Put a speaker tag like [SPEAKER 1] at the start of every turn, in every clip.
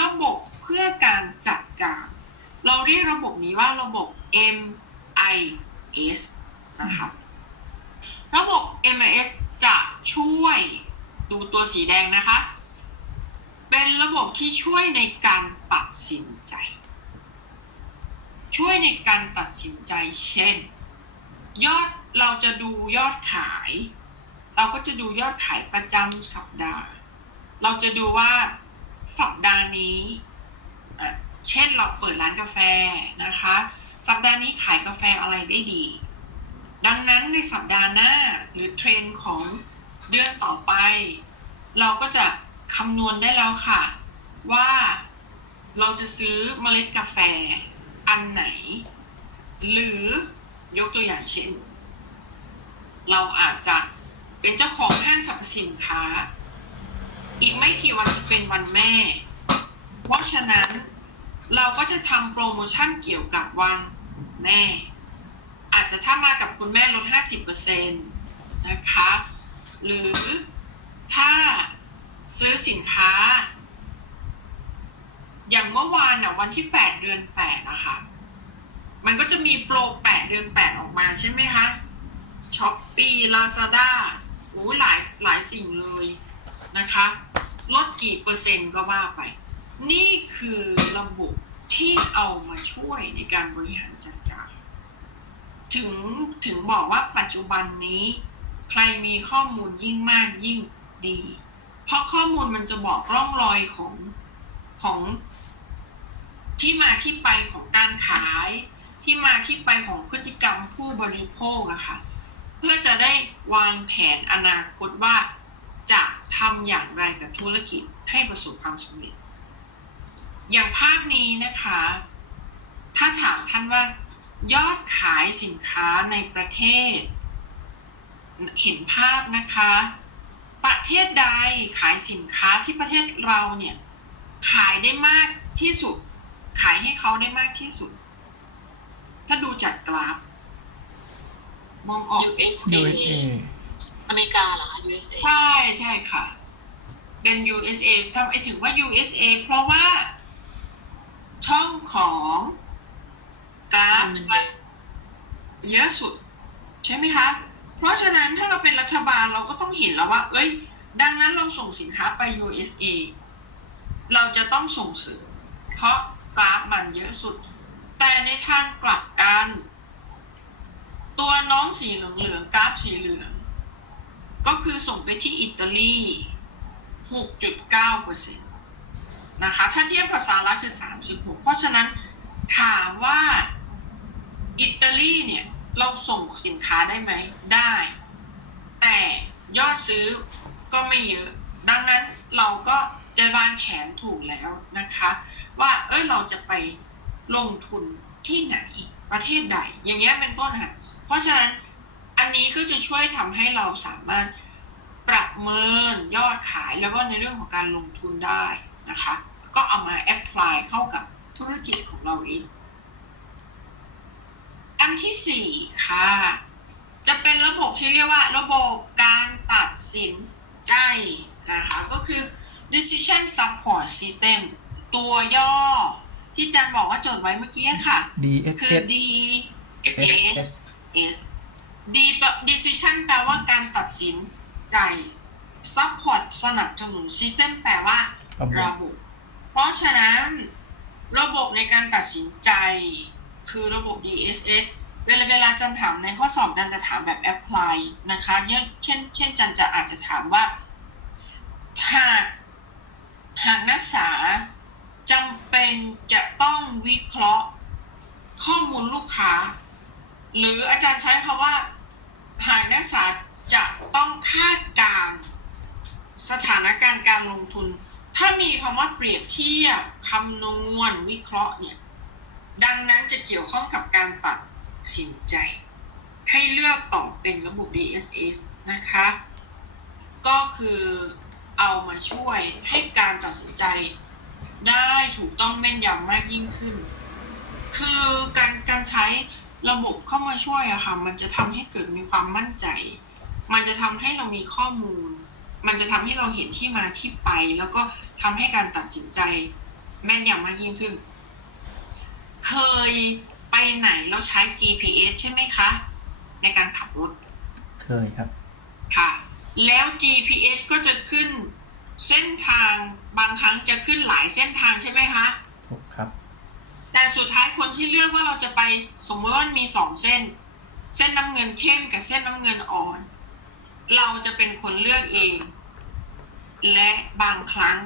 [SPEAKER 1] ระบบเพื่อการจัดการ เราเรียกระบบนี้ว่าระบบ MIS นะคะระบบ MIS จะช่วยดูตัวสีแดงนะคะ เป็นระบบที่ช่วยในการตัดสินใจ ช่วยในการตัดสินใจเช่น ยอดเราจะดูยอดขาย เราก็จะดูยอดขายประจำสัปดาห์ เราจะดูว่า สัปดาห์นี้เช่นเราเปิดร้านกาแฟนะคะ สัปดาห์นี้ขายกาแฟอะไรได้ดี ดังนั้นในสัปดาห์หน้าหรือเทรนของเดือนต่อไป เราก็จะคำนวณได้แล้วค่ะ ว่าเราจะซื้อเมล็ดกาแฟอันไหน หรือยกตัวอย่างเช่น เราอาจจะเป็นเจ้าของห้างสรรพสินค้า อีกไม่กี่วันจะเป็นวันแม่ เพราะฉะนั้นเราก็จะทำโปรโมชั่นเกี่ยวกับวันแม่ อาจจะถ้ามากับคุณแม่ลด 50%นะคะ หรือถ้าซื้อสินค้า อย่างเมื่อวานอะวันที่ 8 เดือน8นะคะมันก็จะมีโปร 8 เดือน 8 ออกมาใช่ไหมคะช้อปปี้ลาซาด้าโอ้ยหลายหลายสิ่งเลย นะคะ ลดกี่เปอร์เซ็นต์ก็ว่าไป นี่คือระบบที่เอามาช่วยในการบริหารจัดการ ถึงถึงบอกว่าปัจจุบันนี้ ใครมีข้อมูลยิ่งมากยิ่งดี เพราะข้อมูลมันจะบอกร่องรอยของของที่มาที่ไปของการขาย ที่มาที่ไปของพฤติกรรมผู้บริโภคอะค่ะ เพื่อจะได้วางแผนอนาคตว่า จะทำอย่างไรกับธุรกิจให้ประสบความสำเร็จ อย่างภาพนี้นะคะ ถ้าถามท่านว่ายอดขายสินค้าในประเทศ เห็นภาพนะคะ ประเทศใดขายสินค้าที่ประเทศเราเนี่ยขายได้มากที่สุด ขายให้เขาได้มากที่สุด ถ้าดูจากกราฟ มองออก
[SPEAKER 2] USA
[SPEAKER 3] USA
[SPEAKER 2] อเมริกาเหรอคะ USA
[SPEAKER 1] ใช่ใช่ค่ะ เป็น USA ทำไมถึงว่า USA เพราะว่า ช่องของกราฟ
[SPEAKER 2] มันเยอะ
[SPEAKER 1] เยอะสุด ใช่ไหมคะ เพราะฉะนั้นถ้าเราเป็นรัฐบาลเราก็ต้องเห็นแล้วว่า เอ้ย ดังนั้นเราส่งสินค้าไป USA เราจะต้องส่งเสริมเพราะกราฟมันเยอะสุด แต่ในทางกลับกัน ตัวน้องสีเหลืองๆกราฟสีเหลือง ก็คือส่งไปที่อิตาลี 6.9%นะคะ ถ้าเทียบกับสหรัฐคือ 36 เพราะฉะนั้นถามว่าอิตาลีเนี่ยเราส่งสินค้าได้ไหม ได้ แต่ยอดซื้อก็ไม่เยอะ ดังนั้นเราก็จะวางแผนถูกแล้วนะคะ ว่าเอ้ยเราจะไปลงทุนที่ไหนประเทศใด อย่างเงี้ยเป็นต้นค่ะ เพราะฉะนั้น อันนี้ก็จะช่วยทำให้เราสามารถประเมินยอดขายแล้วก็ในเรื่องของการลงทุนได้นะคะ ก็เอามาแอพพลายเข้ากับธุรกิจของเราเอง อันที่สี่ค่ะ จะเป็นระบบที่เรียกว่าระบบการตัดสินใจนะคะ ก็คือ decision support system ตัวย่อ ที่จันบอกว่าจดไว้เมื่อกี้ค่ะคือ
[SPEAKER 3] DSS
[SPEAKER 1] D S
[SPEAKER 3] SS
[SPEAKER 1] S D แปล decision แปลว่าการตัดสินใจ support สนับสนุน system แปลว่า
[SPEAKER 3] ระบบ
[SPEAKER 1] ระบบ เพราะฉะนั้น ระบบในการตัดสินใจ คือระบบ DSS เวลาเวลาจันถามในข้อสอบจันจะถามแบบ apply นะคะ เช่นเช่นเช่นจันจะอาจจะถามว่าหากหากนักศึกษาจำเป็นจะต้องวิเคราะห์ข้อมูลลูกค้า หรืออาจารย์ใช้คำว่า หากนักศึกษาจะต้องคาดการณ์สถานการณ์การลงทุน ถ้ามีคำว่าเปรียบเทียบคำนวณวิเคราะห์เนี่ย ดังนั้นจะเกี่ยวข้องกับการตัดสินใจ ให้เลือกตอบเป็นระบบ DSS นะคะ ก็คือเอามาช่วยให้การตัดสินใจได้ถูกต้องแม่นยำมากยิ่งขึ้น คือการการใช้ ระบบเข้ามาช่วยอะค่ะ มันจะทำให้เกิดมีความมั่นใจ มันจะทำให้เรามีข้อมูล มันจะทำให้เราเห็นที่มาที่ไป แล้วก็ทำให้การตัดสินใจ แม่นยำมากยิ่งขึ้น เคยไปไหนแล้วใช้ GPS ใช่ไหมคะ ในการขับรถ
[SPEAKER 3] เคยครับ
[SPEAKER 1] ค่ะ แล้ว GPS ก็จะขึ้นเส้นทางบางครั้งจะขึ้นหลายเส้นทางใช่ไหมคะ
[SPEAKER 3] ถูกครับ
[SPEAKER 1] แต่สุดท้ายคนที่เลือกว่าเราจะไปสมมติว่ามีสองเส้น เส้นน้ำเงินเข้มกับเส้นน้ำเงินอ่อน เราจะเป็นคนเลือกเอง และบางครั้ง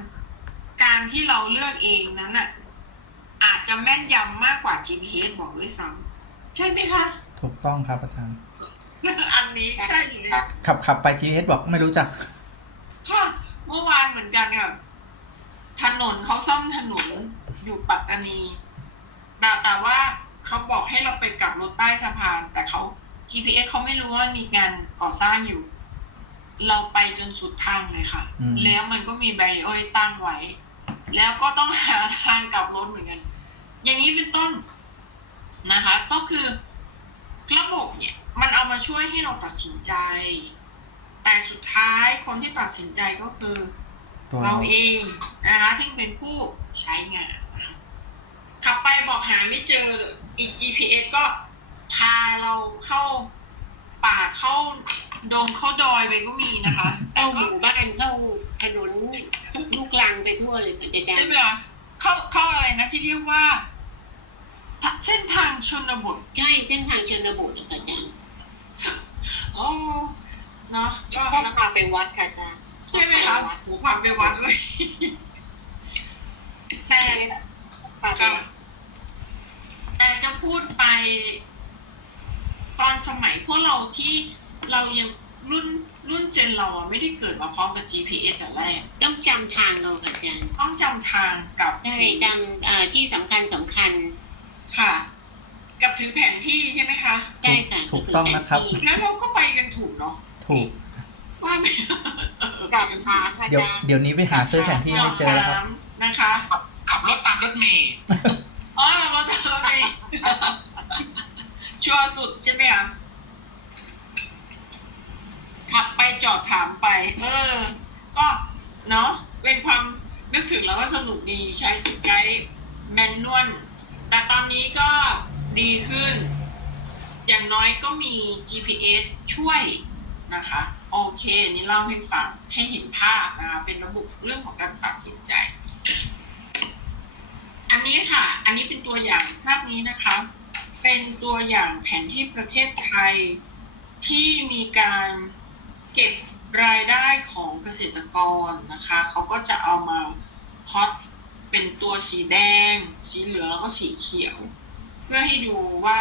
[SPEAKER 1] การที่เราเลือกเองนั้นน่ะอาจจะแม่นยำมากกว่า GPS บอกด้วยซ้ำใช่ไหมคะ
[SPEAKER 3] ถูกต้องครับอาจารย์
[SPEAKER 1] อันนี้ใช่เลย
[SPEAKER 3] ขับขับไป GPS บอกไม่รู้จัก
[SPEAKER 1] ค่ะเมื่อวานเหมือนกันค่ะถนนเขาซ่อมถนนอยู่ปัตตานี แต่แต่ว่าเขาบอกให้เราไปกลับรถใต้สะพาน แต่เขา GPS เขาไม่รู้ว่ามีงานก่อสร้างอยู่ เราไปจนสุดทางเลยค่ะ
[SPEAKER 3] อืม
[SPEAKER 1] แล้วมันก็มีแบรีเออร์ตั้งไว้ แล้วก็ต้องหาทางกลับรถเหมือนกัน อย่างนี้เป็นต้นนะคะ ก็คือระบบเนี่ย มันเอามาช่วยให้เราตัดสินใจ แต่สุดท้ายคนที่ตัดสินใจก็คือ
[SPEAKER 3] ตัว
[SPEAKER 1] เรา
[SPEAKER 3] เรา
[SPEAKER 1] เองนะคะที่เป็นผู้ใช้งานนะคะ ขับไปบอกหาไม่เจอเลยอีก GPS ก็พาเราเข้าป่าเข้าดงเข้าดอยไปก็มีนะคะ แต่
[SPEAKER 2] เข้าห
[SPEAKER 1] ก็
[SPEAKER 2] มู่บ้านเข้าถนนลูกลังไปทั่วเลยอาจาร
[SPEAKER 1] ใช่
[SPEAKER 2] ย์
[SPEAKER 1] ไหมคะเข้าเข้าอะไรนะที่เรียกว่าเส้นทางชนบท
[SPEAKER 2] ใช่เส้นทางชนบทอะอาจารย์
[SPEAKER 1] อ๋อเนาะก็
[SPEAKER 4] ต้องพาไปวัดค่ะอาจารย์
[SPEAKER 1] ใช่ไหมคะโอ้ผ่านไปวัดเลย
[SPEAKER 4] ใช่ พาไป
[SPEAKER 1] ครับ
[SPEAKER 4] วัด
[SPEAKER 1] แต่จะพูดไป ตอนสมัยพวกเราที่เรายังรุ่นรุ่นเจนเราอะไม่ได้เกิดมาพร้อมกับ GPS แต่แรก
[SPEAKER 2] ต้องจำทางเราค่ะอาจารย์
[SPEAKER 1] ต้องจำทางกับ
[SPEAKER 2] ใช่จำเอ่อที่สำคัญสำคัญ
[SPEAKER 1] ค่ะ กับถือแผนที่ใช่ไหมคะ
[SPEAKER 2] ได้ค่ะ
[SPEAKER 3] ถูกต้องนะครับ
[SPEAKER 2] ก็อแผที่
[SPEAKER 1] แล้วเราก็ไปกันถูกเนาะ
[SPEAKER 3] ถูก
[SPEAKER 1] ว่าไหม
[SPEAKER 4] กลับทางค่ะอา
[SPEAKER 3] เดี๋ยว
[SPEAKER 4] จารย์
[SPEAKER 3] เดี๋ยวนี้ไปหาซื้อแผนที่ไม่เจอแล้วครับ
[SPEAKER 1] นะคะ
[SPEAKER 5] ขับรถตามรถเมย์
[SPEAKER 1] อ๋อเราจะเราไปชัวร์สุดใช่ไหมคะขับไปจอดถามไป เออ ก็เนาะเป็นความนึกถึงแล้วก็สนุกดีใช้ไกด์แมนนวลแต่ตอนนี้ก็ดีขึ้น อย่างน้อยก็มี GPS ช่วยนะคะ โอเค นี่เล่าให้ฟังให้เห็นภาพนะคะ เป็นระบบเรื่องของการตัดสินใจ อันนี้ค่ะ อันนี้เป็นตัวอย่างภาพนี้นะคะ เป็นตัวอย่างแผนที่ประเทศไทยที่มีการเก็บรายได้ของเกษตรกรนะคะ เขาก็จะเอามาพอตเป็นตัวสีแดง สีเหลืองแล้วก็สีเขียว เพื่อให้ดูว่า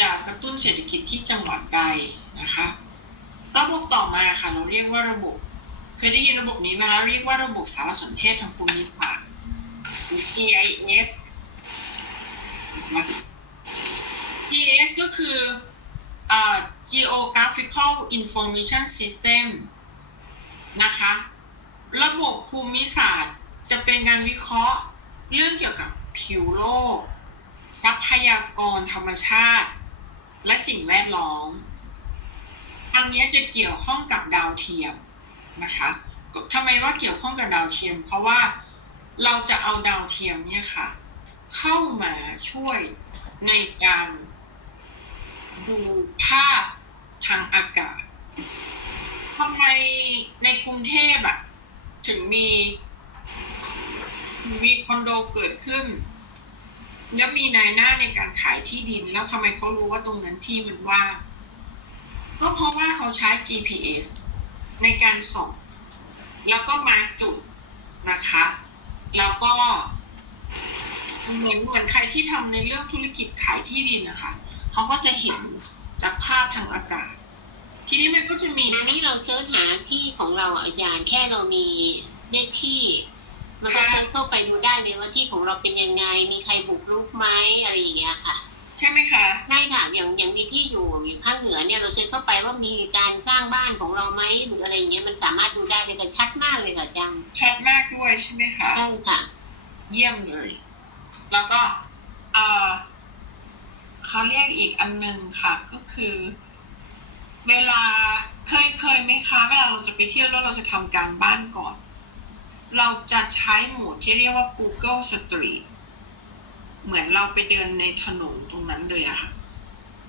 [SPEAKER 1] จะกระตุ้นเศรษฐกิจที่จังหวัดใดนะคะระบบต่อมาค่ะเราเรียกว่าระบบ เคยได้ยินระบบนี้ไหมคะเรียกว่าระบบสารสนเทศทางภูมิศาสตร์ GIS GIS ก็คือ Geographical Information System นะคะ ระบบภูมิศาสตร์จะเป็นการวิเคราะห์เรื่องเกี่ยวกับผิวโลก ทรัพยากรธรรมชาติ และสิ่งแวดล้อม อันนี้จะเกี่ยวข้องกับดาวเทียมนะคะทำไมว่าเกี่ยวข้องกับดาวเทียม เพราะว่า เราจะเอาดาวเทียมเนี่ยค่ะ เข้ามาช่วยในการดูภาพทางอากาศทำไมในกรุงเทพอะถึงมีมีคอนโดเกิดขึ้น แล้วมีนายหน้าในการขายที่ดิน แล้วทำไมเขารู้ว่าตรงนั้นที่มันว่างก็เพราะว่าเขาใช้ GPS ในการส่อง แล้วก็มาร์กจุดนะคะ แล้วก็เหมือนเหมือนใครที่ทำในเรื่องธุรกิจขายที่ดินนะคะเขาก็จะเห็นจากภาพทางอากาศ ทีนี้มันก็จะมี
[SPEAKER 2] อันนี้เราเซิร์ชหาที่ของเราอะอาจารย์แค่เรามีเลขที่มันก็เซิร์ชเข้าไปดูได้เลยว่าที่ของเราเป็นยังไง มีใครบุกรุกไหมอะไรอย่างเงี้ยค่ะ
[SPEAKER 1] ใช่ไหมคะ
[SPEAKER 2] ใช่ค่ะอย่างอย่างมีที่อยู่อยู่ภาคเหนือเนี่ยเราเซิร์ชเข้าไปว่ามีการสร้างบ้านของเราไหมหรืออะไรอย่างเงี้ยมันสามารถดูได้เลยค่ะชัดมากเลยค่ะอาจารย์
[SPEAKER 1] ชัดมากด้วยใช่ไหมคะ
[SPEAKER 2] ใช่ค่ะ
[SPEAKER 1] เยี่ยมเลย แล้วก็เอ่อเขาเรียกอีกอันหนึ่งค่ะ ก็คือ เวลาเคยเคยไหมคะ เวลาเราจะไปเที่ยวแล้วเราจะทำการบ้านก่อน เราจะใช้โหมดที่เรียกว่า Google Street เหมือนเราไปเดินในถนนตรงนั้นเลยอะค่ะ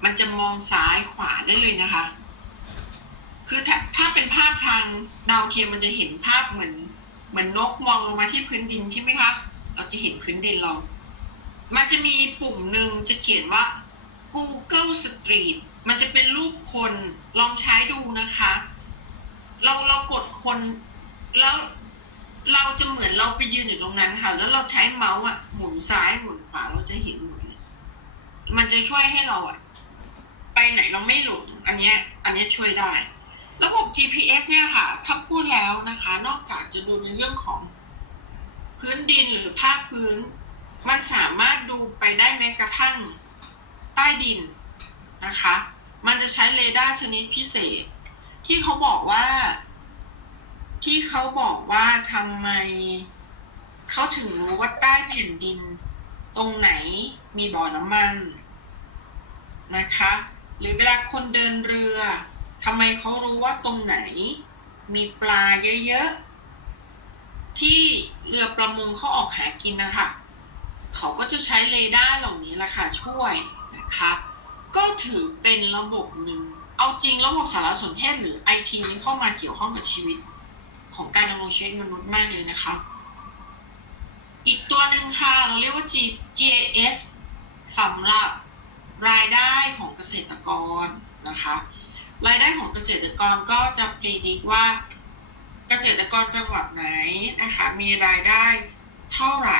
[SPEAKER 1] มันจะมองซ้ายขวาได้เลยนะคะ คือถ้าถ้าเป็นภาพทางดาวเทียมมันจะเห็นภาพเหมือน เหมือนนกมองลงมาที่พื้นดินใช่ไหมคะ เราจะเห็นพื้นดินเรา มันจะมีปุ่มหนึ่งจะเขียนว่า Google Street มันจะเป็นรูปคนลองใช้ดูนะคะ เราเรากดคนแล้วเราจะเหมือนเราไปยืนอยู่ตรงนั้นค่ะ แล้วเราใช้เมาส์อะหมุนซ้ายหมุน ขวาเราจะเห็นหมดเลย มันจะช่วยให้เราอะไปไหนเราไม่หลงอันเนี้ย อันเนี้ยช่วยได้ ระบบ GPS เนี่ยค่ะ ถ้าพูดแล้วนะคะ นอกจากจะดูในเรื่องของพื้นดินหรือภาคพื้น มันสามารถดูไปได้แม้กระทั่งใต้ดินนะคะ มันจะใช้เรดาร์ชนิดพิเศษ ที่เขาบอกว่า ที่เขาบอกว่าทำไมเขาถึงรู้ว่าใต้แผ่นดิน ตรงไหนมีบ่อน้ำมันนะคะ หรือเวลาคนเดินเรือทำไมเขารู้ว่าตรงไหน มีปลาเยอะๆที่เรือประมงเขาออกหากินนะคะเขาก็จะใช้เรดาร์เหล่านี้แหละค่ะช่วยนะคะ ก็ถือเป็นระบบหนึ่งเอาจริงระบบสารสนเทศหรือไอทีนี้เข้ามาเกี่ยวข้องกับชีวิต ของการดำรงชีวิตมนุษย์มากเลยนะคะ อีกตัวหนึ่งค่ะ เราเรียกว่า G GIS สำหรับรายได้ของเกษตรกรนะคะ รายได้ของเกษตรกรก็จะพรีดิกว่า เกษตรกรจังหวัดไหนนะคะมีรายได้เท่าไหร่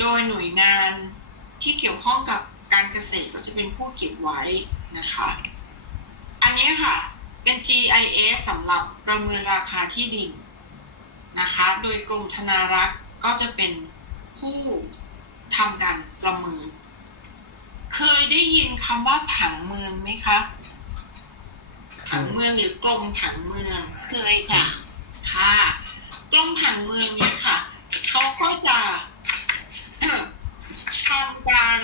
[SPEAKER 1] โดยหน่วยงานที่เกี่ยวข้องกับการเกษตรก็จะเป็นผู้เก็บไว้นะคะ อันนี้ค่ะเป็น GIS สำหรับประเมินราคาที่ดินนะคะ โดยกรมธนารักษ์ ก็จะเป็นผู้ทำการประเมิน เคยได้ยินคำว่าผังเมืองไหมคะ ผังเมืองหรือกรมผังเมือง
[SPEAKER 2] เคยค่ะ
[SPEAKER 1] ค่ะกรมผังเมืองเนี่ยค่ะเขาก็จะทำการ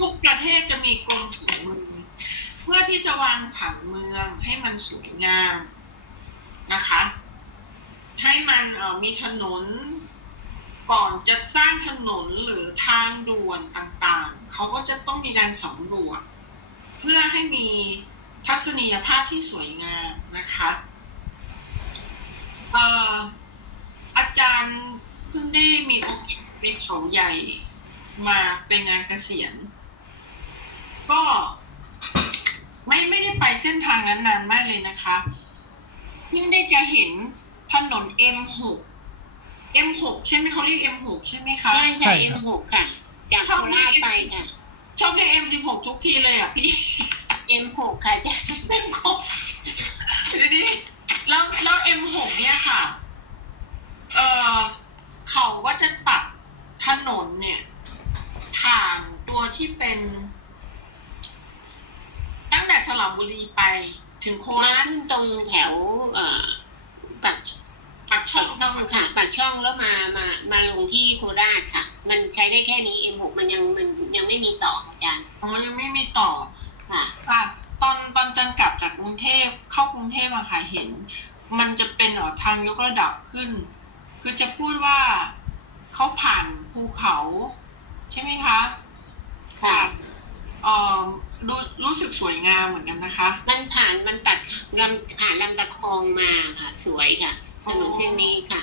[SPEAKER 1] ทุกๆประเทศจะมีกรมผังเมืองเพื่อที่จะวางผังเมืองให้มันสวยงามนะคะ ให้มันเอ่อมีถนน ก่อนจะสร้างถนนหรือทางด่วนต่างๆ เขาก็จะต้องมีการสำรวจ เพื่อให้มีทัศนียภาพที่สวยงามนะคะเอ่อาจารย์เพิ่งได้มีโอกาสไปเขาใหญ่มาเป็นงานเกษียณ ก็ไม่ไม่ได้ไปเส้นทางนั้นนานมากเลยนะคะเพิ่งได้จะเห็นถนน M6 M6 ใช่ไหมเขาเรียก M6 ใช่ไหมคะ
[SPEAKER 2] ใช่
[SPEAKER 3] ใช่
[SPEAKER 2] ค่ะ
[SPEAKER 3] ครับ
[SPEAKER 2] M6 ค่ะ จากโคราชไปค่ะ
[SPEAKER 1] ชอบเรียก M16 ทุกทีเลยอะพี่
[SPEAKER 2] M6 ค่ะอาจารย์
[SPEAKER 1] เป็นครบทีนี้แล้วแล้ว M6 เนี่ยค่ะ เออเขาก็จะตัดถนนเนี่ย ผ่านตัวที่เป็น ตั้งแต่สระบุรีไปถึงโค
[SPEAKER 2] มา
[SPEAKER 1] ราช
[SPEAKER 2] ขึ้นตรงแถวเอ่อปาก
[SPEAKER 1] ปักช่
[SPEAKER 2] ปา
[SPEAKER 1] อกง
[SPEAKER 2] ช่องค่ะปากช่องแล้วมามามาลงที่โคราชค่ะ มันใช้ได้แค่นี้ M6 มันยังมันยังไม่มีต่ออาจารย์
[SPEAKER 1] อ๋อยังไม่มีต่อ
[SPEAKER 2] ค่ะ
[SPEAKER 1] ค่ะ ตอนตอนจันกลับจากกรุงเทพเข้ากรุงเทพอะค่ะเห็น มันจะเป็นเอ่อทางยกระดับขึ้น คือจะพูดว่าเขาผ่านภูเขา ใช่ไหมคะ
[SPEAKER 2] ค่ะ
[SPEAKER 1] เอ่อ รู้รู้สึกสวยงามเหมือนกันนะคะ
[SPEAKER 2] มันผ่านมันตัดลำผ่านลำตะคองมาค่ะ สวยค่ะถนนเส้นนี้ค่ะ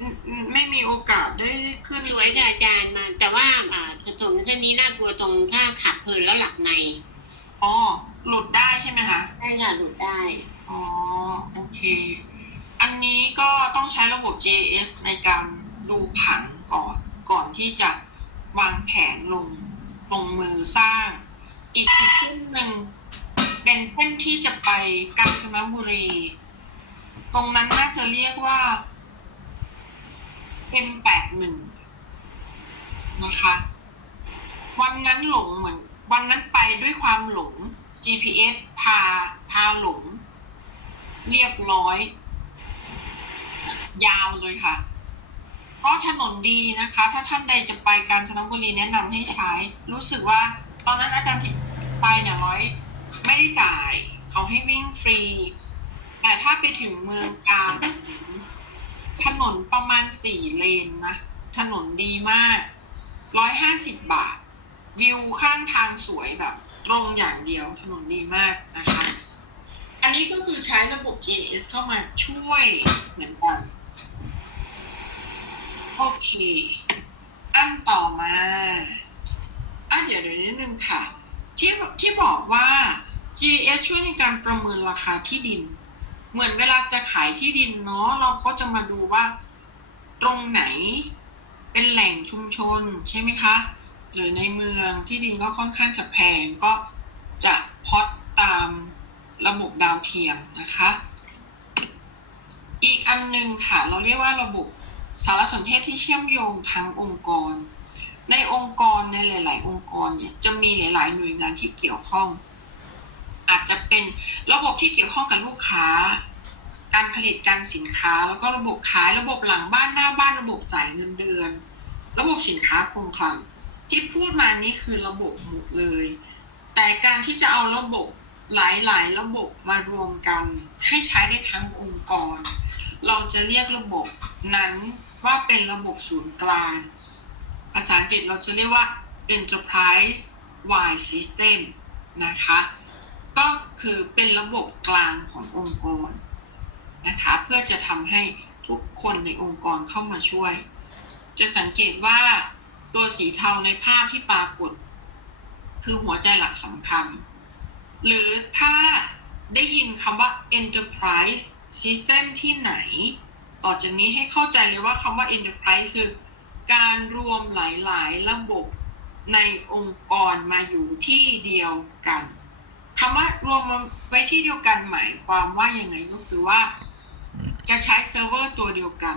[SPEAKER 1] อืมอืมไม่มีโอกาสได้ได้ขึ้น
[SPEAKER 2] สวยค่ะอาจารย์มา แต่ว่าอ่าถนนเส้นนี้น่ากลัวตรงถ้าขับเพลินแล้วหลับใน
[SPEAKER 1] อ๋อหลุดได้ใช่ไหมคะ
[SPEAKER 2] ได้ค่ะหลุดได้
[SPEAKER 1] อ๋อโอเค อันนี้ก็ต้องใช้ระบบ JS ในการดูผังก่อนก่อนที่จะวางแผนลงลงมือสร้าง อีกอีกเส้นหนึ่งเป็นเส้นที่จะไปกาญจนบุรี ตรงนั้นน่าจะเรียกว่า M81 นะคะ วันนั้นหลงเหมือน วันนั้นไปด้วยความหลง GPS พาพาหลง เรียบร้อย ยาวเลยค่ะ เพราะถนนดีนะคะ ถ้าท่านใดจะไปกาญจนบุรีแนะนำให้ใช้ รู้สึกว่าตอนนั้นอาจารย์ ไปเนี่ยร้อยไม่ได้จ่าย เขาให้วิ่งฟรี แต่ถ้าไปถึงเมืองกาญถนนประมาณสี่เลนนะ ถนนดีมากร้อยห้าสิบบาท วิวข้างทางสวยแบบ ตรงอย่างเดียวถนนดีมากนะคะ อันนี้ก็คือใช้ระบบ GIS เข้ามาช่วยเหมือนกัน โอเค อันต่อมาอะเดี๋ยวเดี๋ยวนิดนึงค่ะ ที่ที่บอกว่า G S ช่วยในการประเมินราคาที่ดิน เหมือนเวลาจะขายที่ดินเนาะเราก็จะมาดูว่า ตรงไหนเป็นแหล่งชุมชนใช่ไหมคะ หรือในเมืองที่ดินก็ค่อนข้างจะแพงก็จะพอดตามระบบดาวเทียมนะคะ อีกอันหนึงค่ะ เราเรียกว่าระบบสารสนเทศที่เชื่อมโยงทั้งองค์กร ในองค์กรในหลาย ๆ องค์กรเนี่ยจะมีหลาย ๆ หน่วยงานที่เกี่ยวข้อง อาจจะเป็นระบบที่เกี่ยวข้องกับลูกค้า การผลิตการสินค้า แล้วก็ระบบขายระบบหลังบ้านหน้าบ้านระบบจ่ายเงินเดือน ระบบสินค้าคงคลังที่พูดมานี่คือระบบหมดเลย แต่การที่จะเอาระบบหลาย ๆ ระบบมารวมกัน ให้ใช้ได้ทั้งองค์กร เราจะเรียกระบบนั้นว่าเป็นระบบศูนย์กลาง ภาษาอังกฤษเราจะเรียกว่า enterprise wide system นะคะ ก็คือเป็นระบบกลางขององค์กรนะคะ เพื่อจะทำให้ทุกคนในองค์กรเข้ามาช่วย จะสังเกตว่าตัวสีเทาในภาพที่ปรากฏ คือหัวใจหลักสำคัญ หรือถ้าได้ยินคำว่า enterprise system ที่ไหน ต่อจากนี้ให้เข้าใจเลยว่าคำว่า enterprise คือ การรวมหลาย ๆ ระบบในองค์กรมาอยู่ที่เดียวกันคำว่ารวมมาไว้ที่เดียวกันหมายความว่ายังไงก็คือว่า จะใช้เซิร์ฟเวอร์ตัวเดียวกัน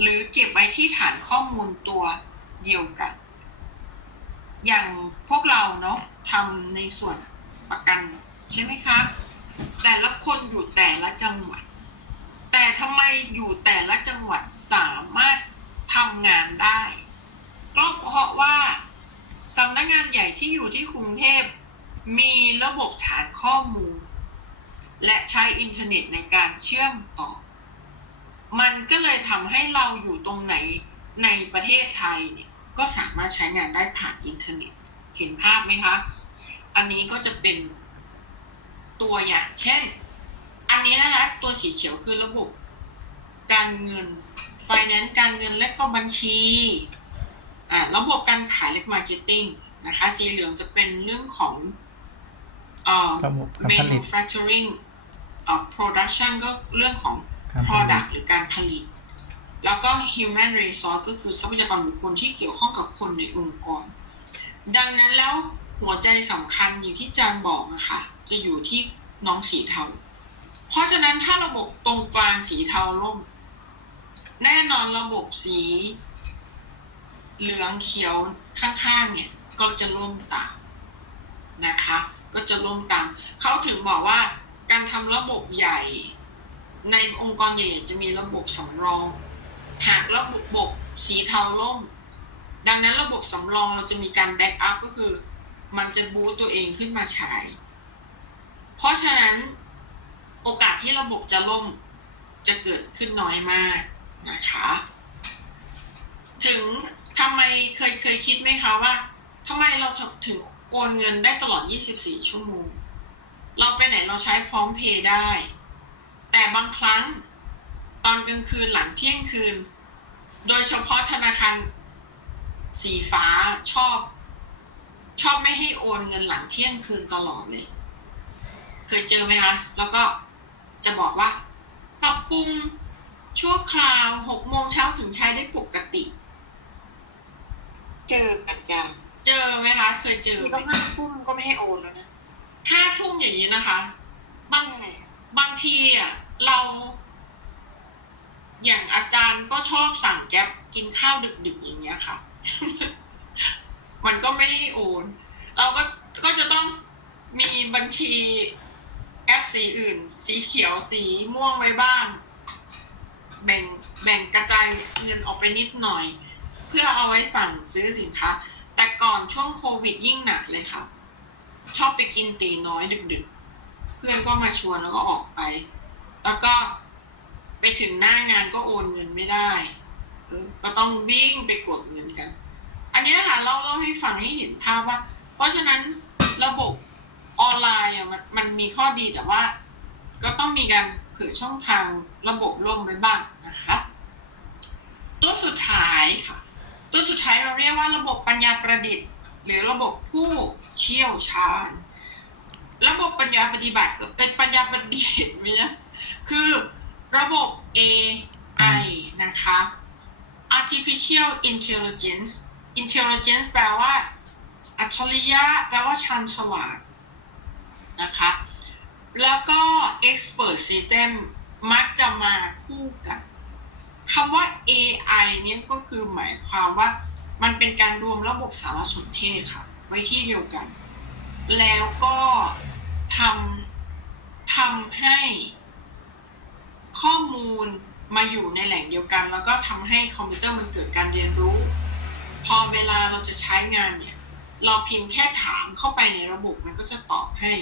[SPEAKER 1] หรือเก็บไว้ที่ฐานข้อมูลตัวเดียวกัน อย่างพวกเราเนาะทำในส่วนประกันใช่ไหมคะ แต่ละคนอยู่แต่ละจังหวัด แต่ทำไมอยู่แต่ละจังหวัดสามารถ ทำงานได้ก็เพราะว่าสำนักงานใหญ่ที่อยู่ที่กรุงเทพมีระบบฐานข้อมูล และใช้อินเทอร์เน็ตในการเชื่อมต่อ มันก็เลยทำให้เราอยู่ตรงไหนในประเทศไทยเนี่ยก็สามารถใช้งานได้ผ่านอินเทอร์เน็ต เห็นภาพไหมคะ อันนี้ก็จะเป็นตัวอย่างเช่น อันนี้นะคะตัวสีเขียวคือระบบการเงิน finance การเงินและก็บัญชีอ่าระบบการขายและ marketing นะคะ สีเหลืองจะเป็นเรื่องของเอ่อ
[SPEAKER 3] ระบบการผลิต
[SPEAKER 1] manufacturing เอ่อ production ก็เรื่องของ
[SPEAKER 3] การผลิต
[SPEAKER 1] product หรือการผลิต แล้วก็ human resource ก็คือทรัพยากรบุคคลที่เกี่ยวข้องกับคนในองค์กร ดังนั้นแล้วหัวใจสำคัญอย่างที่จางบอกนะคะจะอยู่ที่น้องสีเทา เพราะฉะนั้นถ้าระบบตรงกลางสีเทาล่ม แน่นอนระบบสี เหลืองเขียวข้างๆเนี่ยก็จะล่มตามนะคะ ก็จะล่มตามเขาถึงบอกว่าการทำระบบใหญ่ ในองค์กรใหญ่จะมีระบบสำรอง หากระบบสีเทาล่ม ดังนั้นระบบสำรองเราจะมีการแบ็กอัพก็คือ มันจะบูตตัวเองขึ้นมาใช้ เพราะฉะนั้นโอกาสที่ระบบจะล่มจะเกิดขึ้นน้อยมาก นะคะ ถึงทำไมเคยเคยคิดไหมคะว่าทำไมเราถึงโอนเงินได้ตลอด 24 ชั่วโมง เราไปไหนเราใช้พร้อมเพย์ได้ แต่บางครั้ง ตอนกลางคืนหลังเที่ยงคืน โดยเฉพาะธนาคารสีฟ้าชอบ ชอบไม่ให้โอนเงินหลังเที่ยงคืนตลอดเลย เคยเจอไหมคะ แล้วก็จะบอกว่าปรับปรุง ชั่วคราวหกโมงเช้าถึงใช้ได้ปกติ
[SPEAKER 4] เจอค่ะอาจารย์
[SPEAKER 1] เจอไหมคะ เคยเจอ
[SPEAKER 4] นี่
[SPEAKER 1] ไหม
[SPEAKER 4] ก็ห้าทุ่มก็ไม่ให้โอนแล้วนะ
[SPEAKER 1] ห้าทุ่มอย่างนี้นะคะ บาง
[SPEAKER 4] ใช่
[SPEAKER 1] บางทีอะเรา อย่างอาจารย์ก็ชอบสั่งแก๊ปกินข้าวดึกๆอย่างเงี้ยค่ะ มันก็ไม่ให้โอน เราก็ก็จะต้องมีบัญชีแอปสีอื่น สีเขียวสีม่วงไว้บ้าง แบ่งแบ่งกระจายเงินออกไปนิดหน่อย เพื่อเอาไว้สั่งซื้อสินค้า แต่ก่อนช่วงโควิดยิ่งหนักเลยค่ะ ชอบไปกินตีน้อยดึกๆ เพื่อนก็มาชวนแล้วก็ออกไป แล้วก็ไปถึงหน้างานก็โอนเงินไม่ได้ก็ต้องวิ่งไปกดเงินกัน อันนี้ค่ะเล่าเล่าให้ฟังให้เห็นภาพว่า เพราะฉะนั้นระบบออนไลน์อะมันมันมีข้อดีแต่ว่า ก็ต้องมีการเผื่อช่องทางระบบร่วมไว้บ้าง นะคะตัวสุดท้ายค่ะ ตัวสุดท้ายเราเรียกว่าระบบปัญญาประดิษฐ์ หรือระบบผู้เชี่ยวชาญ ระบบปัญญาปฏิบัติก็เป็นปัญญาประดิษฐ์ไหมนะคือระบบ AI นะคะ artificial intelligence intelligence แปลว่า อัจฉริยะแปลว่าชาญฉลาดนะคะ แล้วก็ expert system มักจะมาคู่กัน คำว่า AI เนี่ยก็คือหมายความว่ามันเป็นการรวมระบบสารสนเทศค่ะ ไว้ที่เดียวกัน แล้วก็ทำทำให้ข้อมูลมาอยู่ในแหล่งเดียวกัน แล้วก็ทำให้คอมพิวเตอร์มันเกิดการเรียนรู้ พอเวลาเราจะใช้งานเนี่ย เราเพียงแค่ถามเข้าไปในระบบมันก็จะตอบให้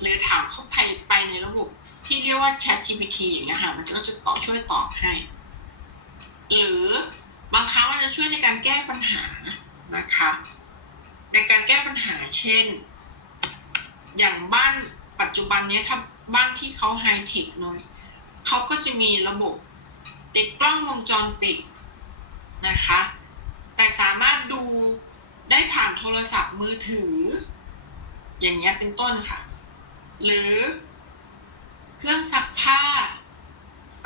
[SPEAKER 1] หรือถามเข้าไปไปในระบบที่เรียกว่า Chat GPT อย่างเงี้ยค่ะมันก็จะตอบช่วยตอบให้ หรือบางครั้งมันจะช่วยในการแก้ปัญหานะคะ ในการแก้ปัญหาเช่น อย่างบ้านปัจจุบันเนี้ยถ้าบ้านที่เขาไฮเทคหน่อยเขาก็จะมีระบบติดกล้องวงจรปิดนะคะ แต่สามารถดูได้ผ่านโทรศัพท์มือถือ อย่างเงี้ยเป็นต้นค่ะ หรือเครื่องซักผ้า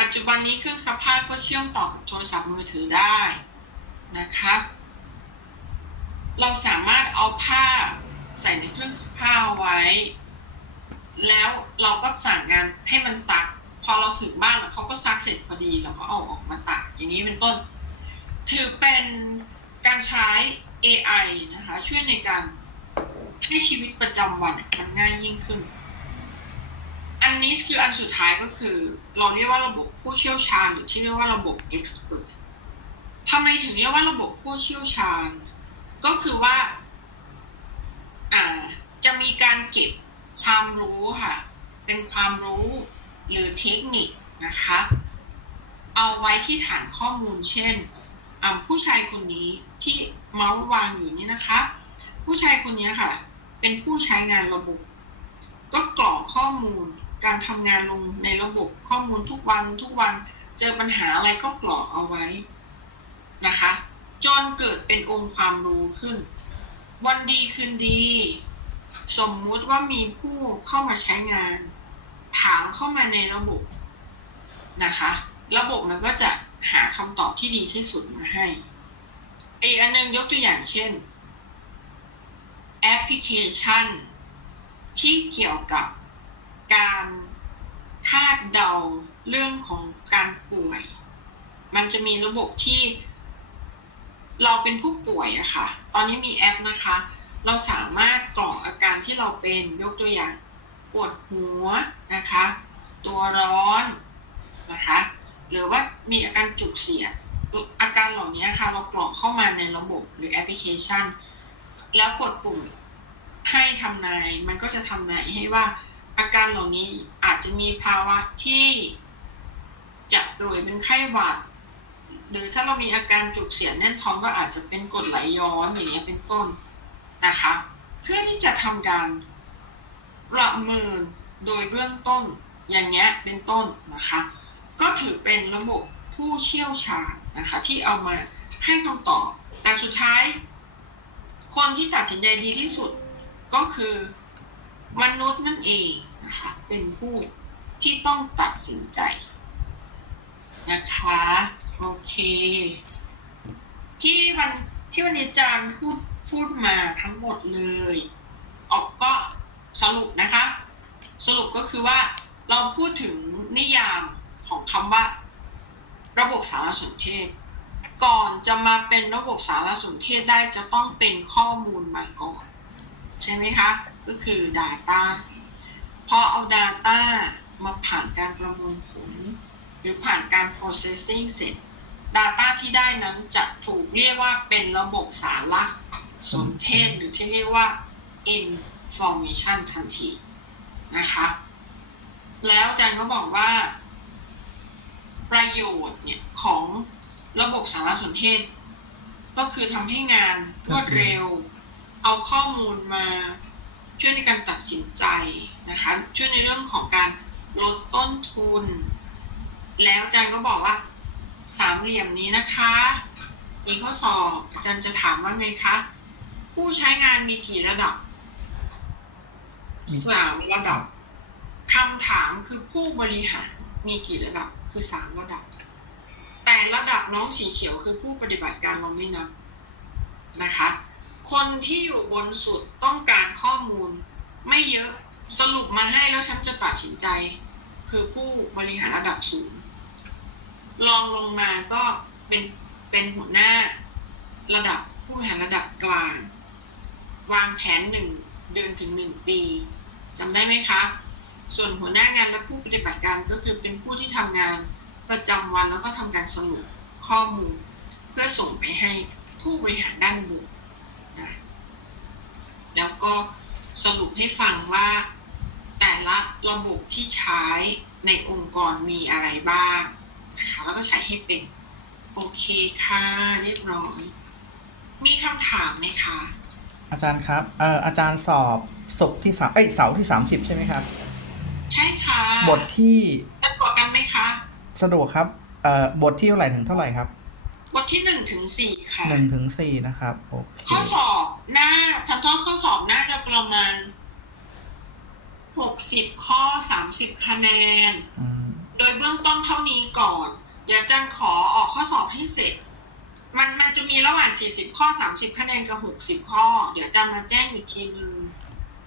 [SPEAKER 1] ปัจจุบันนี้เครื่องซักผ้าก็เชื่อมต่อกับโทรศัพท์มือถือได้นะคะ เราสามารถเอาผ้าใส่ในเครื่องซักผ้าเอไว้ แล้วเราก็สั่งงานให้มันซัก พอเราถึงบ้านเขาก็ซักเสร็จพอดีเราก็เอาออกมาตากอย่างนี้เป็นต้น ถือเป็นการใช้ AI นะคะ ช่วยในการให้ชีวิตประจำวันมันง่ายยิ่งขึ้น นี้คืออันสุดท้ายก็คือ เราเรียกว่าระบบผู้เชี่ยวชาญหรือที่เรียกว่าระบบ expert ทำไมถึงเรียกว่าระบบผู้เชี่ยวชาญ ก็คือว่าอ่าจะมีการเก็บความรู้ค่ะ เป็นความรู้หรือเทคนิคนะคะ เอาไว้ที่ฐานข้อมูลเช่นผู้ชายคนนี้ที่เมาส์วางอยู่นี่นะคะ ผู้ชายคนนี้ค่ะ เป็นผู้ใช้งานระบบ ก็กรอกข้อมูล การทำงานลงในระบบข้อมูลทุกวันทุกวันเจอปัญหาอะไรก็กรอกเอาไว้นะคะ จนเกิดเป็นองค์ความรู้ขึ้น วันดีคืนดี สมมุติว่ามีผู้เข้ามาใช้งาน ถามเข้ามาในระบบนะคะ ระบบมันก็จะหาคำตอบที่ดีที่สุดมาให้อีกอันหนึงยกตัวอย่างเช่นแอปพลิเคชัน ที่เกี่ยวกับ การคาดเดาเรื่องของการป่วย มันจะมีระบบที่ เราเป็นผู้ป่วยอะค่ะ ตอนนี้มีแอปนะคะ เราสามารถกรอกอาการที่เราเป็นยกตัวอย่างปวดหัวนะคะ ตัวร้อนนะคะ หรือว่ามีอาการจุกเสียดอาการเหล่านี้ค่ะ เรากรอกเข้ามาในระบบหรือแอปพลิเคชัน แล้วกดปุ่มให้ทำนาย มันก็จะทำนายให้ว่า อาการเหล่านี้อาจจะมีภาวะที่จะโดยเป็นไข้หวัด หรือถ้าเรามีอาการจุกเสียดแน่นท้องก็อาจจะเป็นกรดไหลย้อนอย่างเงี้ยเป็นต้นนะคะ เพื่อที่จะทำการประเมินโดยเบื้องต้นอย่างเงี้ยเป็นต้นนะคะ ก็ถือเป็นระบบผู้เชี่ยวชาญนะคะที่เอามาให้คำตอบ แต่สุดท้าย คนที่ตัดสินใจดีที่สุดก็คือ มนุษย์นั่นเองนะคะเป็นผู้ที่ต้องตัดสินใจนะคะโอเค ที่วันที่วันนี้อาจารย์พูดพูดมาทั้งหมดเลย ออกก็สรุปนะคะ สรุปก็คือว่าเราพูดถึงนิยามของคำว่า ระบบสารสนเทศ ก่อนจะมาเป็นระบบสารสนเทศได้จะต้องเป็นข้อมูลมาก่อน ใช่ไหมคะ ก็คือ Data พอเอา Data มาผ่านการประมวลผล หรือผ่านการ processing เสร็จ Data ที่ได้นั้นจะถูกเรียกว่าเป็นระบบสารสนเทศหรือที่เรียกว่า information ทันทีนะคะ แล้วอาจารย์ก็บอกว่า ประโยชน์เนี่ยของระบบสารสนเทศ ก็คือทำให้งานรวดเร็ว เอาข้อมูลมา ช่วยในการตัดสินใจนะคะ ช่วยในเรื่องของการลดต้นทุน แล้วอาจารย์ก็บอกว่าสามเหลี่ยมนี้นะคะ มีข้อสอบอาจารย์จะถามว่าไงคะ ผู้ใช้งานมีกี่ระดับสามระดับคำถามคือผู้บริหารมีกี่ระดับคือสามระดับ แต่ระดับน้องสีเขียวคือผู้ปฏิบัติการเราไม่นับนะคะ คนที่อยู่บนสุดต้องการข้อมูล ไม่เยอะสรุปมาให้แล้วฉันจะตัดสินใจ คือผู้บริหารระดับสูงรองลงมาก็เป็นเป็นหัวหน้าระดับผู้บริหารระดับกลาง วางแผนหนึ่งเดือนถึงหนึ่งปีจำได้ไหมคะ ส่วนหัวหน้างานและผู้ปฏิบัติการก็คือเป็นผู้ที่ทำงานประจำวันแล้วก็ทำการสรุปข้อมูล เพื่อส่งไปให้ผู้บริหารด้านบนนะ แล้วก็สรุปให้ฟังว่าแต่ละระบบที่ใช้ในองค์กรมีอะไรบ้างนะคะแล้วก็ใช้ให้เป็นโอเคค่ะเรียบร้อย มีคำถามไหมคะ
[SPEAKER 3] อาจารย์ครับเอ่ออาจารย์สอบศุกร์ที่สามเอ้ยเสาร์ที่สามสิบใช่ไหมครับ
[SPEAKER 1] ใช่ค่ะ
[SPEAKER 3] บทที่
[SPEAKER 1] สะดวกกันไหมคะ
[SPEAKER 3] สะดวกครับเอ่อบทที่เท่าไหร่ถึงเท่าไหร่ครับ
[SPEAKER 1] บทที่หนึ่งถึงสี่ค่ะ
[SPEAKER 3] หนึ่งถึงสี่นะครับโอเค
[SPEAKER 1] ข้อสอบหน้าทำโทษข้อสอบน่าจะประมาณหกสิบข้อสามสิบคะแนน
[SPEAKER 3] อืม
[SPEAKER 1] โดยเบื้องต้นเท่านี้ก่อน เดี๋ยวอาจารย์ขอออกข้อสอบให้เสร็จ มันมันจะมีระหว่าง 40 ข้อ 30 คะแนนกับ 60 ข้อ เดี๋ยวอาจารย์มาแจ้งอีกทีนึง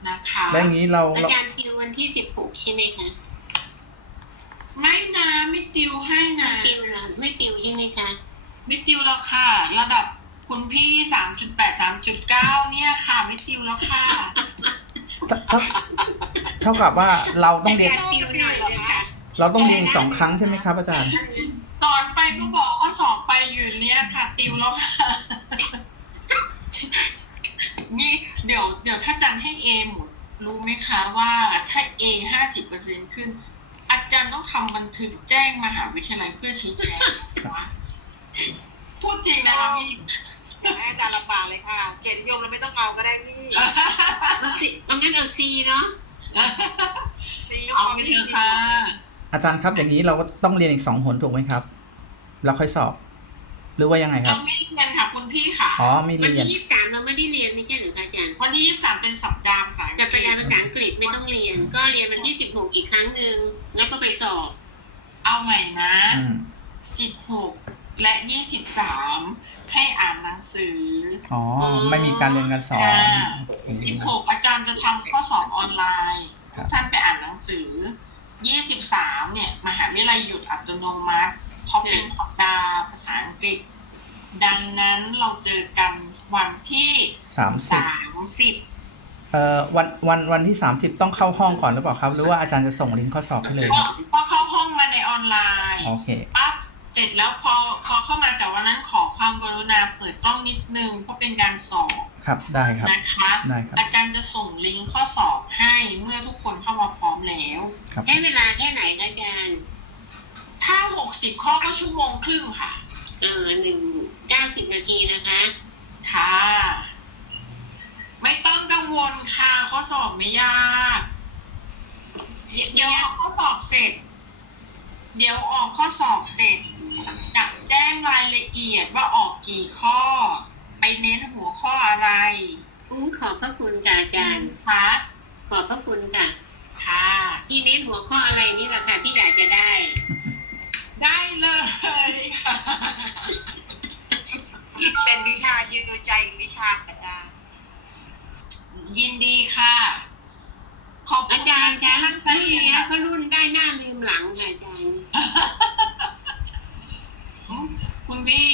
[SPEAKER 1] นะคะ
[SPEAKER 3] แล้วอย่างนี้เรา
[SPEAKER 2] อา
[SPEAKER 3] เรา
[SPEAKER 2] จารย์ติววันที่สิบหกใช่ไหมคะ
[SPEAKER 1] ไม่นะไม่ติวให้นะ
[SPEAKER 2] ติวเหรอไม่ติวใช่ไหมคะ
[SPEAKER 1] ไม่ติวแล้วค่ะระดับคุณพี่3.8 3.9เนี่ยค่ะ ไม่ติวแล้วค่ะ
[SPEAKER 3] เท่าเท่ากับว่าเราต้องเรียน
[SPEAKER 2] อาจารย์ติวหน่อยเลยค่ะ
[SPEAKER 3] เราต้องเรียนสองครั้งใช่ไหมครับอาจารย์
[SPEAKER 1] สอนไปก็บอกข้อสอบไปอยู่เนี่ยค่ะ ติวแล้วค่ะนี่เดี๋ยวเดี๋ยวถ้าจันให้ A หมดรู้ไหมคะว่าถ้า A ห้าสิบเปอร์เซ็นขึ้น อาจารย์ต้องทำบันทึกแจ้งมหาวิทยาลัยเพื่อชี้แจงนะ พูดจริงนะคะพี่
[SPEAKER 4] อยากให้อาจารย์ลำบากเลยค่ะ เกียรตินิยมเราไม่ต้องเอาก็ได้พี่
[SPEAKER 2] เอาสิเอางั้นเอาซีเนาะ
[SPEAKER 4] ตี
[SPEAKER 1] เอา
[SPEAKER 4] เอา
[SPEAKER 1] ไป
[SPEAKER 4] ไม่
[SPEAKER 1] เถ
[SPEAKER 4] ดี
[SPEAKER 1] อะค่ะ
[SPEAKER 3] อาจารย์ครับอย่างนี้เราก็ต้องเรียนอีกสองหนถูกไหมครับแล้วค่อยสอบ หรือว่ายังไงค
[SPEAKER 1] เรา
[SPEAKER 3] รับ
[SPEAKER 1] ไม่เรียนค่ะคุณพี่ค่ะ
[SPEAKER 3] อ๋อไม่
[SPEAKER 2] วัน
[SPEAKER 3] เรียน
[SPEAKER 2] ที่ยี่สิบสามเราไม่ได้เรียนไม่ใช่หรือคะอาจารย์
[SPEAKER 1] วันที่ยี่สามเป็นสัปดาห์ภาษาอังก
[SPEAKER 2] แต่
[SPEAKER 1] ฤษ
[SPEAKER 2] ปริญญาภาษาอังกฤษไม่ต้องเรียน ก็เรียนวันที่สิบหกอีกครั้งหนึ่งแล้วก็ไปสอบ
[SPEAKER 1] เอาใหม่นะ
[SPEAKER 3] อืม
[SPEAKER 1] สิบหก และยี่สิบสามให้อ่านหนังสือ
[SPEAKER 3] อ๋อ ไม่มีการเรียนการสอน
[SPEAKER 1] ค่ะ
[SPEAKER 3] โอเค
[SPEAKER 1] สิบหกอาจารย์จะทำข้อสอบออนไลน์
[SPEAKER 3] ครับ
[SPEAKER 1] ท่านไปอ่านหนังสือยี่สิบสามเนี่ย มหาวิทยาลัยหยุดอัตโนมัติเพราะเป็นสัปดาห์ภาษาอังกฤษ ดังนั้นเราเจอกันวันที่
[SPEAKER 3] สามสิบ
[SPEAKER 1] สามสิบ
[SPEAKER 3] เอ่อวันวันวันที่สามสิบต้องเข้าห้องก่อนหรือเปล่าครับ หรือว่าอาจารย์จะส่งลิงก์ข้อสอบให้เลย
[SPEAKER 1] พ
[SPEAKER 3] ค
[SPEAKER 1] อ
[SPEAKER 3] รับ
[SPEAKER 1] พอเข้าห้องมาในออนไลน์
[SPEAKER 3] โอเค
[SPEAKER 1] ปั๊บ เสร็จแล้วพอพอเข้ามาแต่วันนั้นขอความกรุณาเปิดกล้องนิดนึงเพราะเป็นการสอบ
[SPEAKER 3] ครับได้ครับ
[SPEAKER 1] นะคะ
[SPEAKER 3] ได้ครับ
[SPEAKER 1] อาจารย์จะส่งลิงก์ข้อสอบให้เมื่อทุกคนเข้ามาพร้อมแล้ว
[SPEAKER 3] ครับ
[SPEAKER 2] ให้เวลาแค่ไหนคะอาจารย์
[SPEAKER 1] ถ้า60ข้อก็ชั่วโมงครึ่งค่ะ
[SPEAKER 2] เออหนึ่งเก้าสิบนาทีนะคะ
[SPEAKER 1] ค่ะ ไม่ต้องกังวลค่ะข้อสอบไม่ยากเดี๋ยวเดี๋ยวออกข้อสอบเสร็จ เดี๋ยวออกข้อสอบเสร็จ จะแจ้งรายละเอียดว่าออกกี่ข้อ ไปเน้นหัวข้ออะไร
[SPEAKER 2] อุ้ขอบพระคุณค่ะอาจารย์
[SPEAKER 1] คะ
[SPEAKER 2] ขอบพระคุณค่ะ
[SPEAKER 1] ค่ะ
[SPEAKER 2] ที่เน้นหัวข้ออะไรนี่แหละค่ะที่อยากจะได้
[SPEAKER 1] ได้เลยค่ะ
[SPEAKER 4] เป็นวิชาชีวิตดูใจอีกวิชาอาจารย์
[SPEAKER 1] ยินดีค่ะ ขอบคุ
[SPEAKER 2] อา
[SPEAKER 1] ณ
[SPEAKER 2] จารย์จ้า
[SPEAKER 1] ตั้งใจ
[SPEAKER 2] รุ่น
[SPEAKER 1] เรียน
[SPEAKER 2] เนี้ย
[SPEAKER 1] ค่ะ
[SPEAKER 2] เขารุ่นได้หน้าลืมหลังค่ะอาจารย์
[SPEAKER 1] นี่